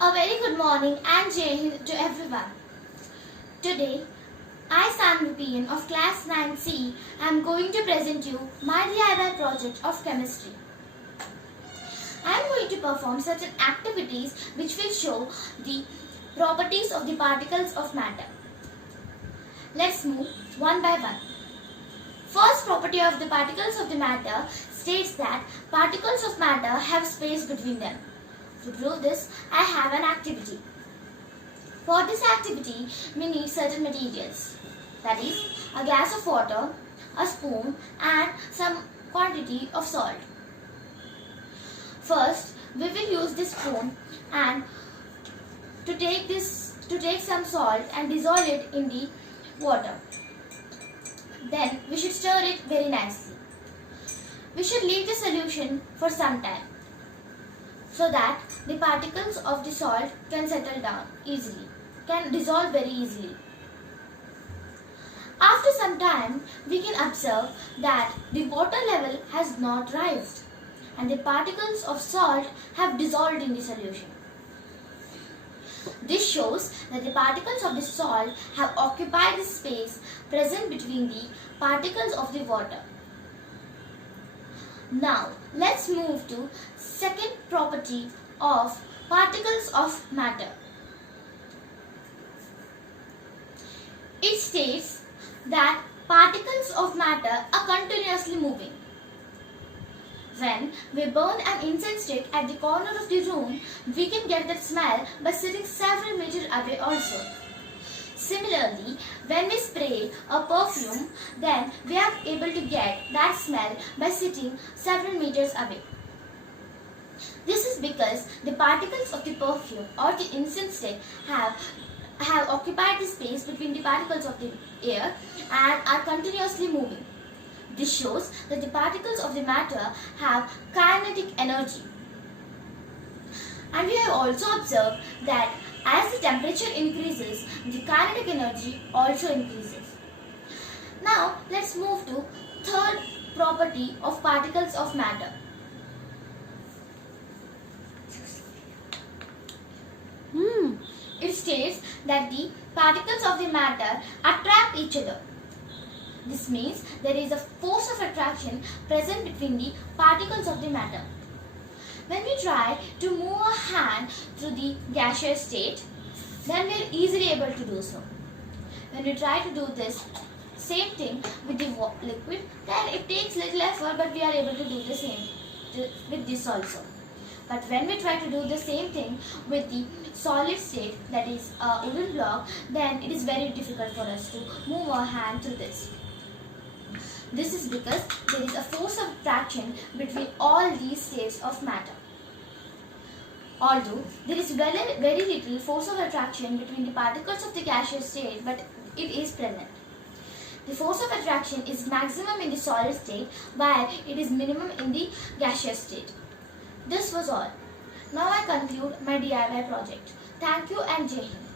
A very good morning and Jai Hind to everyone. Today, I, Sam Rupian of Class 9C, am going to present you my DIY project of chemistry. I am going to perform certain activities which will show the properties of the particles of matter. Let's move one by one. First property of the particles of the matter states that particles of matter have space between them. To prove this, I have an activity. For this activity, we need certain materials. That is, a glass of water, a spoon and some quantity of salt. First, we will use this spoon and to take some salt and dissolve it in the water. Then we should stir it very nicely. We should leave the solution for some time so that the particles of the salt can settle down easily, can dissolve very easily. After some time, we can observe that the water level has not risen and the particles of salt have dissolved in the solution. This shows that the particles of the salt have occupied the space present between the particles of the water. Now, let's move to second property of particles of matter. It states that particles of matter are continuously moving. When we burn an incense stick at the corner of the room, we can get that smell by sitting several meters away also. Similarly, when we spray a perfume, then we are able to get that smell by sitting several meters away. This is because the particles of the perfume or the incense stick have occupied the space between the particles of the air and are continuously moving. This shows that the particles of the matter have kinetic energy. And we have also observed that as the temperature increases, the kinetic energy also increases. Now, let's move to third property of particles of matter. It states that the particles of the matter attract each other. This means there is a force of attraction present between the particles of the matter. When we try to move a hand through the gaseous state, then we are easily able to do so. When we try to do this same thing with the liquid, then it takes little effort, but we are able to do the same with this also. But when we try to do the same thing with the solid state, that is a wooden block, then it is very difficult for us to move our hand through this. This is because there is a force of attraction between all these states of matter. Although there is very little force of attraction between the particles of the gaseous state, but it is present. The force of attraction is maximum in the solid state, while it is minimum in the gaseous state. This was all. Now I conclude my DIY project. Thank you and Jai Hind.